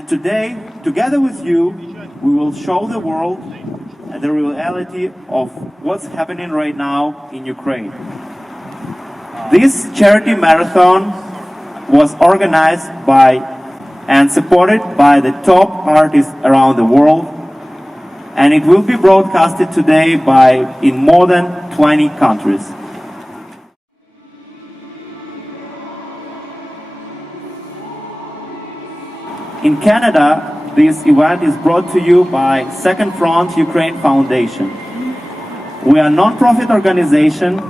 And today, together with you, we will show the world the reality of what's happening right now in Ukraine. This charity marathon was organized by and supported by the top artists around the world, and it will be broadcasted today in more than 20 countries. In Canada, this event is brought to you by Second Front Ukraine Foundation. We are a non-profit organization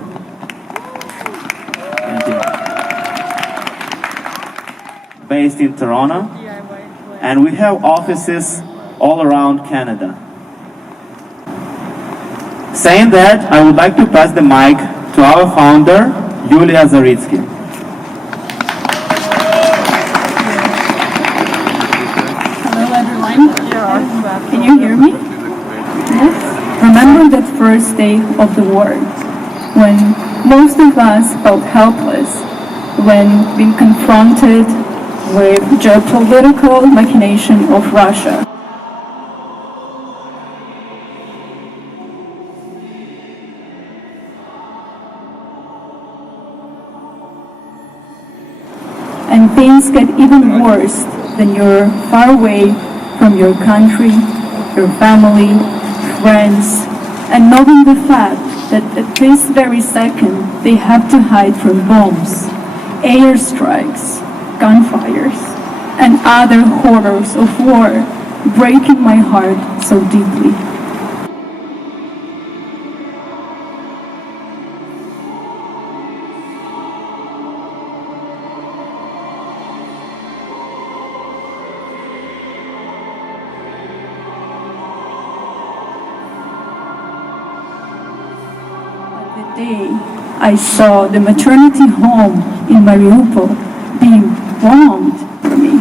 based in Toronto, and we have offices all around Canada. Saying that, I would like to pass the mic to our founder, Olena Zelenska. Can you hear me? Yes. Remember that first day of the war, when most of us felt helpless, when being confronted with geopolitical machination of Russia. And things get even worse when you're far away from your country, your family, friends, and knowing the fact that at this very second they have to hide from bombs, airstrikes, gunfires, and other horrors of war, breaking my heart so deeply. The day I saw the maternity home in Mariupol being bombed for me,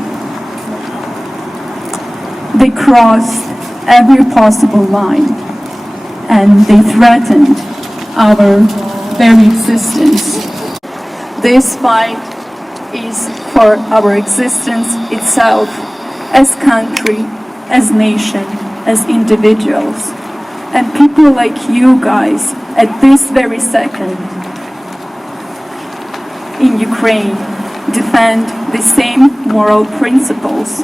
they crossed every possible line and they threatened our very existence. This fight is for our existence itself as country, as nation, as individuals. And people like you guys, at this very second, in Ukraine, defend the same moral principles,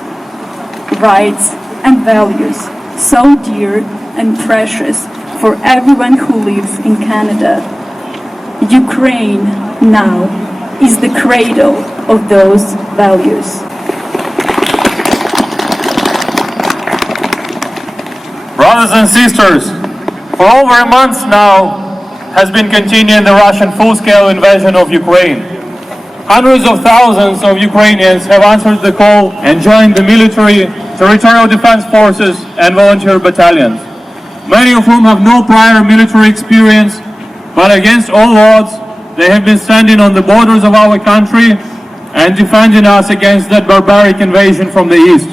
rights, and values so dear and precious for everyone who lives in Canada. Ukraine now is the cradle of those values. Brothers and sisters, for over a month now has been continuing the Russian full-scale invasion of Ukraine. Hundreds of thousands of Ukrainians have answered the call and joined the military, territorial defense forces and volunteer battalions, many of whom have no prior military experience, but against all odds, they have been standing on the borders of our country and defending us against that barbaric invasion from the east.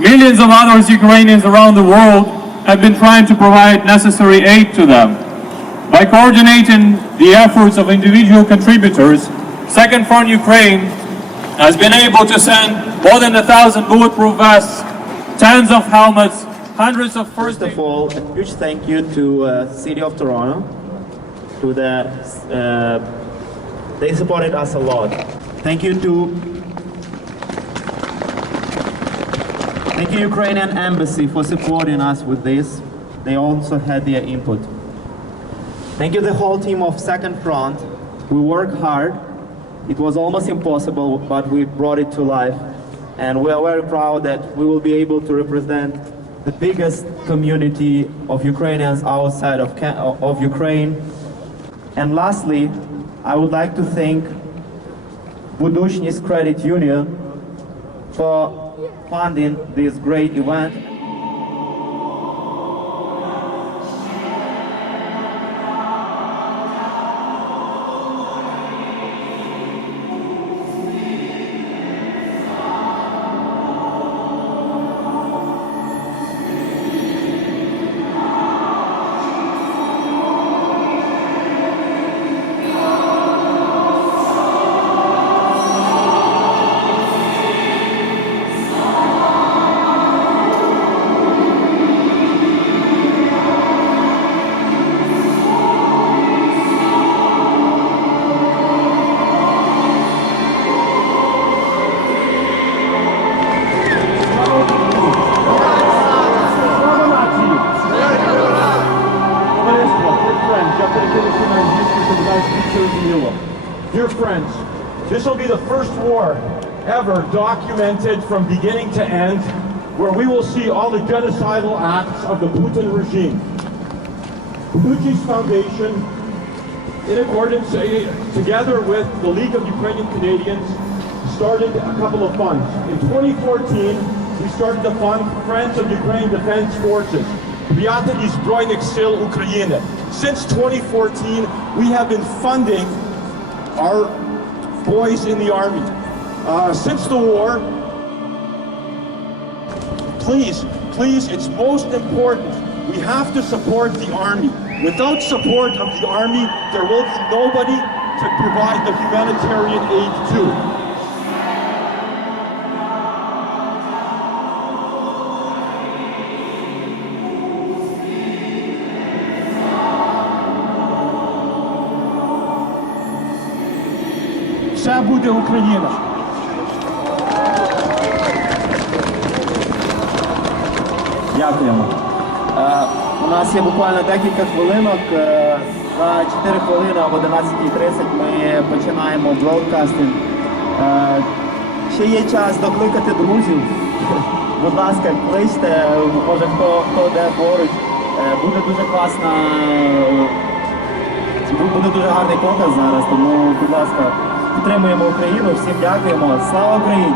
Millions of other Ukrainians around the world have been trying to provide necessary aid to them. By coordinating the efforts of individual contributors, Second Front Ukraine has been able to send more than 1,000 bulletproof vests, tens of helmets, hundreds of First of all, a huge thank you to City of Toronto. They supported us a lot. Thank you Ukrainian Embassy for supporting us with this. They also had their input. Thank you the whole team of Second Front. We worked hard. It was almost impossible, but we brought it to life. And we are very proud that we will be able to represent the biggest community of Ukrainians outside of Ukraine. And lastly, I would like to thank Budushny's Credit Union for funding this great event. сподіваюся, все зрозуміло. Dear friends, this will be the first war ever documented from beginning to end where we will see all the genocidal acts of the Putin regime. Putin's Foundation, in accordance, together with the League of Ukrainian Canadians, started a couple of funds. In 2014, we started the fund Friends of Ukraine Defense Forces. Приятелі Збройних сил України. Since 2014, we have been funding our boys in the army. Since the war, please, it's most important. We have to support the army. Without support of the army, there will be nobody to provide the humanitarian aid to. Все буде Україна. Дякуємо. У нас є буквально декілька хвилинок. За 4 хвилини об 11:30 ми починаємо бродкастинг. Ще є час докликати друзів. Будь ласка, кличте, може хто де поруч. Буде дуже класна, буде дуже гарний показ зараз, тому, будь ласка, підтримуємо Україну, всім дякуємо. Слава Україні!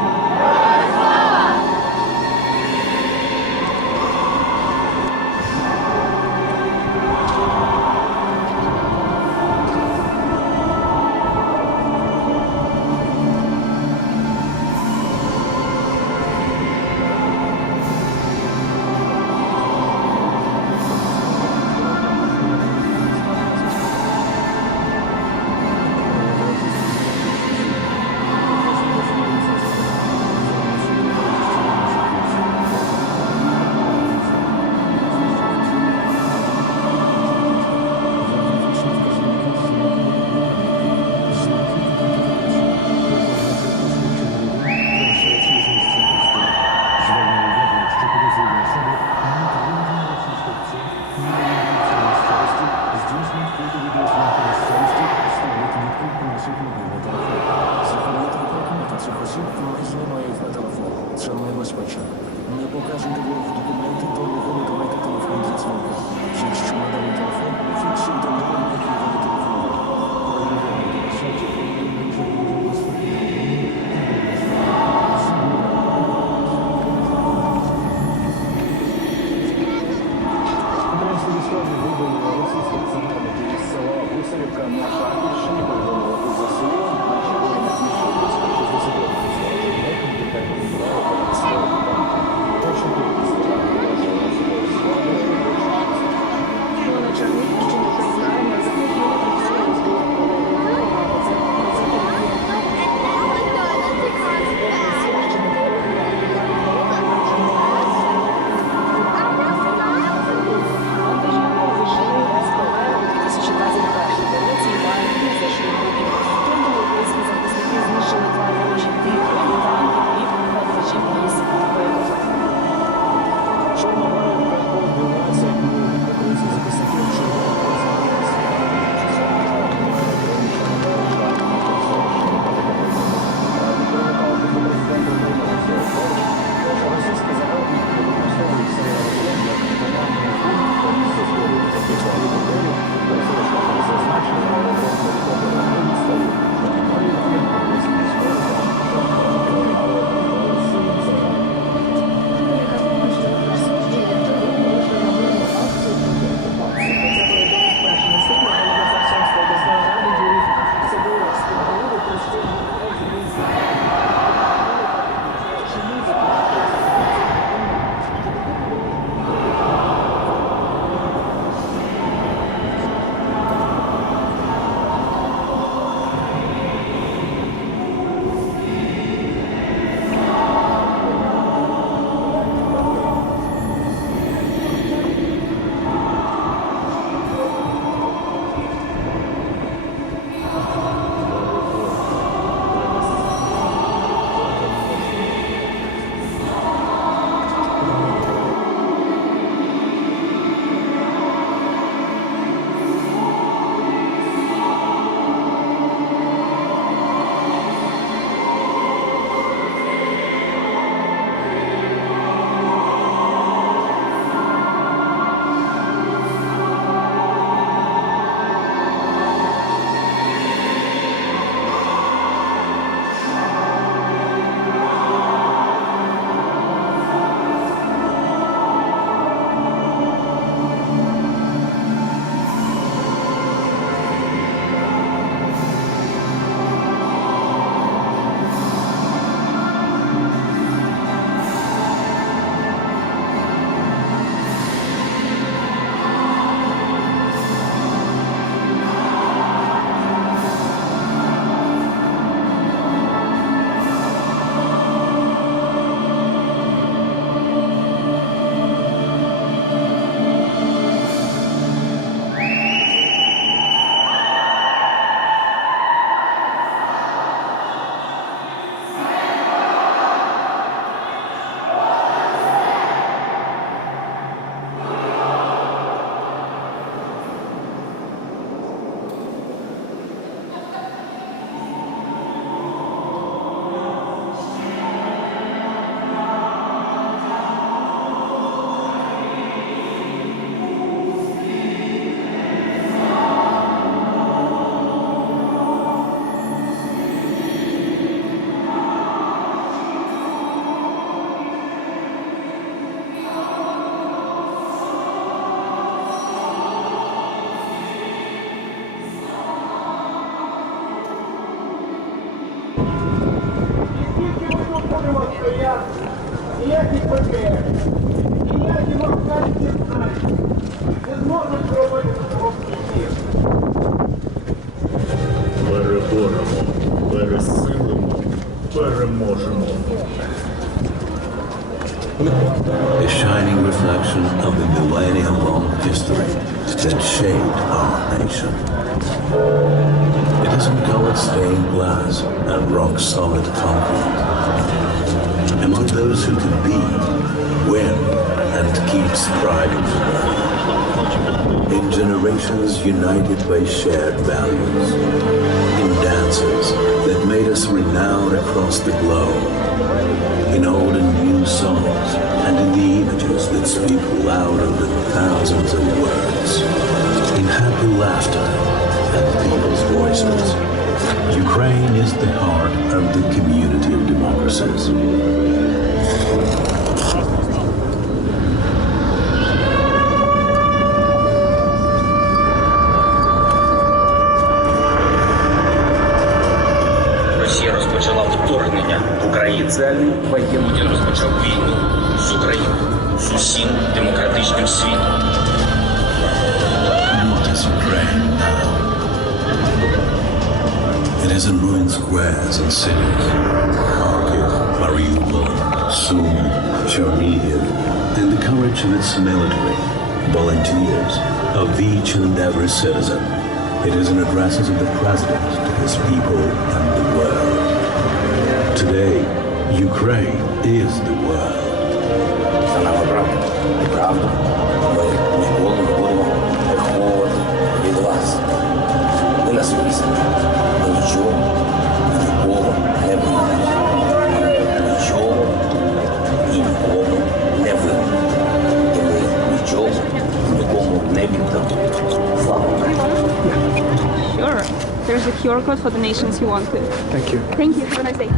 переборемо, пересилимо, переможемо. A shining reflection of the millennium-long history that shaped our nation. It is in colored stained glass and rock-solid concrete. Among those who can be, win, and keep striving. In generations united by shared values. In dances that made us renowned across the globe. In old and new songs, and in the images that speak louder than thousands of words. In happy laughter and people's voices. Ukraine is the heart of the community of democracies. Росія розпочала вторгнення в Україну. Путін розпочав війну з Україною, з усім демократичним світом. What is Ukraine now? It is in ruined squares and cities. Kharkiv, Mariupol, Sumy, Chernihiv, and the courage of its military, volunteers, of each and every citizen. It is in addresses of the President to his people and the world. Today, Ukraine is the world. За нами правда і правду. Ми ніколи не будемо приховувати від вас. Ви нас висили. Ми нічого і нікого не боїмося. Нічого і нікому не винні. І ми нічого нікому не віддамо. Слава Україні! Sure. There's a QR code for donations you want to. Thank you. Thank you. Have a nice day.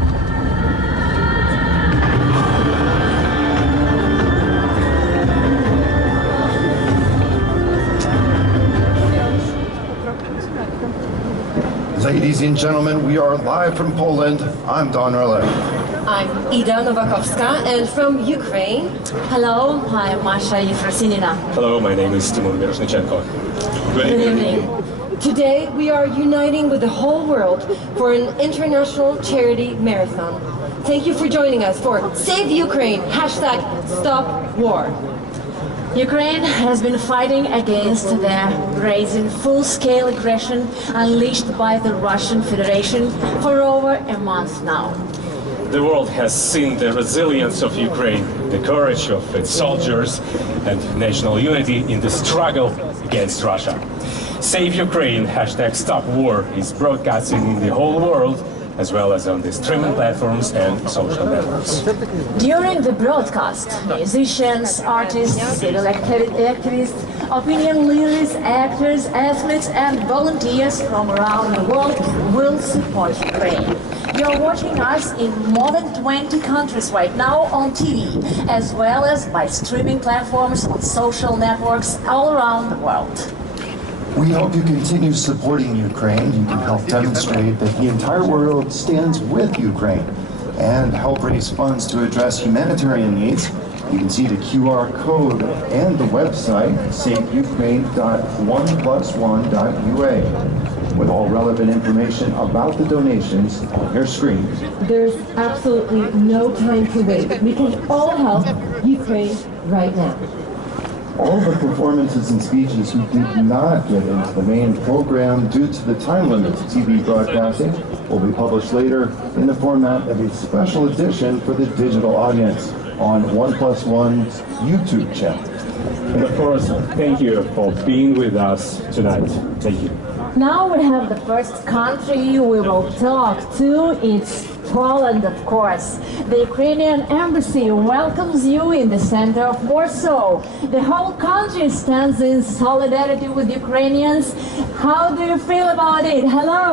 Ladies and gentlemen, we are live from Poland. I'm Don Rele. I'm Ida Novakowska and from Ukraine. Hello, I'm Masha Yefrosinina. Hello, my name is Timur Miroshnichenko. Good evening. Today we are uniting with the whole world for an international charity marathon. Thank you for joining us for Save Ukraine, #StopWar. Ukraine has been fighting against the brazen full-scale aggression unleashed by the Russian Federation for over a month now. The world has seen the resilience of Ukraine, the courage of its soldiers, and national unity in the struggle against Russia. Save Ukraine, #StopWar is broadcasting in the whole world, as well as on the streaming platforms and social networks. During the broadcast, musicians, artists, civil activists, opinion leaders, actors, athletes, and volunteers from around the world will support Ukraine. You're watching us in more than 20 countries right now on TV, as well as by streaming platforms on social networks all around the world. We hope you continue supporting Ukraine. You can help demonstrate that the entire world stands with Ukraine and help raise funds to address humanitarian needs. You can see the QR code and the website, saveukraine.1+1.ua, with all relevant information about the donations on your screen. There's absolutely no time to wait. We can all help Ukraine right now. All the performances and speeches who did not get into the main program due to the time limit to TV broadcasting will be published later in the format of a special edition for the digital audience on 1+1's YouTube channel. And of course, thank you for being with us tonight. Thank you. Now we have the first country we will talk to. It's Poland, of course. The Ukrainian embassy welcomes you in the center of Warsaw. The whole country stands in solidarity with Ukrainians. How do you feel about it? Hello.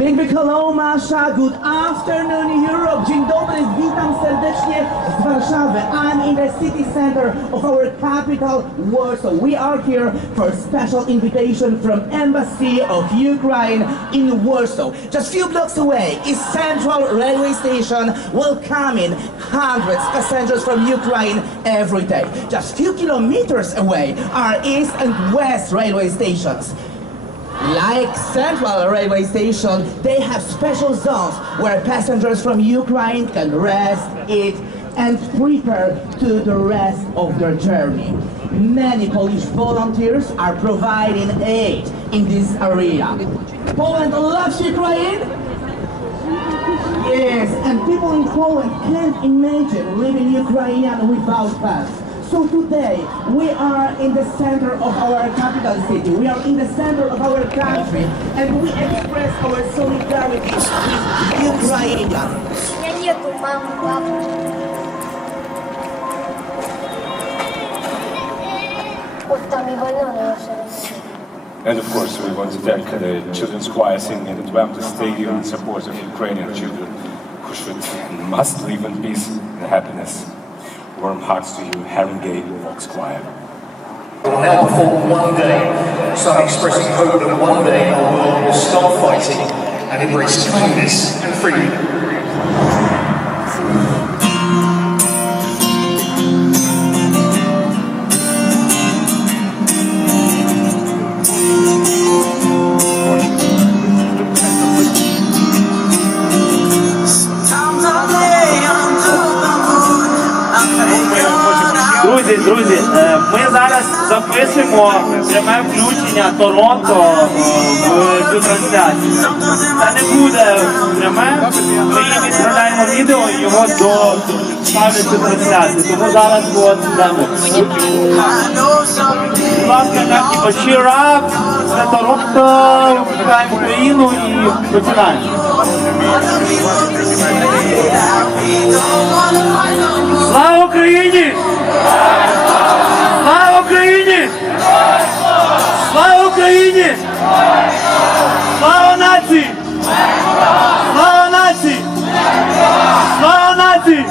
Piękny hello Masha, good afternoon Europe, dzień dobry, witam serdecznie z Warszawy. I'm in the city center of our capital, Warsaw. We are here for a special invitation from Embassy of Ukraine in Warsaw. Just few blocks away is Central Railway Station, welcoming hundreds of passengers from Ukraine every day. Just few kilometers away are East and West railway stations. Like Central Railway Station, they have special zones where passengers from Ukraine can rest, eat, and prepare to the rest of their journey. Many Polish volunteers are providing aid in this area. Poland loves Ukraine? Yes, and people in Poland can't imagine living Ukrainian without us. So today, we are in the center of our capital city, we are in the center of our country, and we express our solidarity with Ukraine. And of course, we want to thank the children's choir singing at the Wembley Stadium in support of Ukrainian children who should and must live in peace and happiness. Warm hearts to you, Haringey Vox Choir. Will now perform One Day, some expressing hope that one day our world will stop fighting and embrace kindness and freedom. Друзі, ми зараз запишемо пряме включення Торонто в цю трансляцію. Це не буде пряме, ми їм відправляємо відео і його ставлять цю трансляцію. Тому зараз от йдемо. Будь ласка, так, cheer up, це Торонто, вмикаємо Україну і починаємо. Слава Україні! Слава Україні! Слава Україні! Слава нації! Слава нації! Слава нації!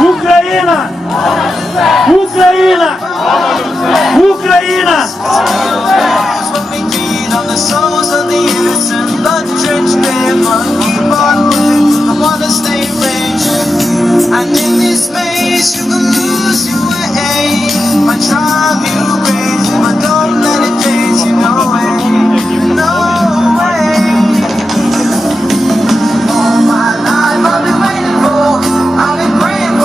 Україна! Україна! Україна! And in this space you can lose your way. My drive you crazy, but don't let it change you. No way, no way. All my life I've been waiting for, I've been praying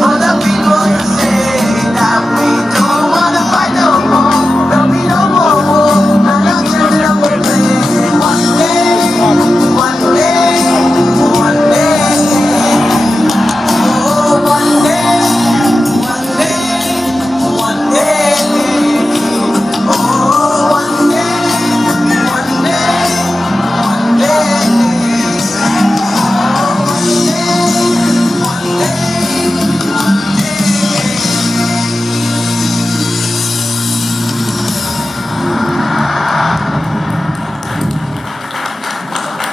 for the people to say that we don't wanna fight no more. There'll be no more war, and I'll turn it up and play. One day, one day, one day.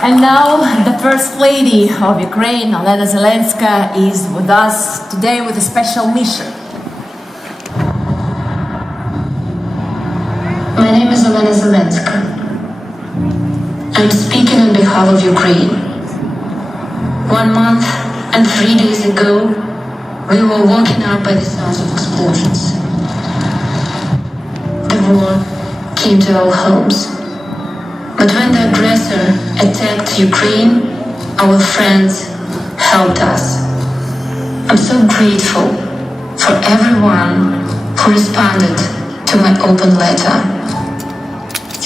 And now the First Lady of Ukraine, Olena Zelenska, is with us today with a special mission. My name is Olena Zelenska. I'm speaking on behalf of Ukraine. 1 month and 3 days ago, we were woken up by the sounds of explosions. The war came to our homes. But when the aggressor attacked Ukraine, our friends helped us. I'm so grateful for everyone who responded to my open letter.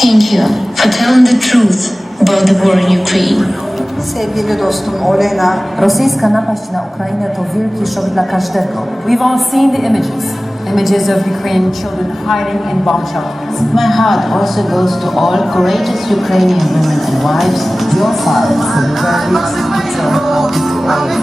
Thank you for telling the truth about the war in Ukraine. Sevgili dostum Olena, rosyjska napaść na Ukrainę to wielki szok dla każdego. We've all seen the images of Ukrainian children hiding in bomb shelters. My heart also goes to all courageous Ukrainian women and wives. Your father is a very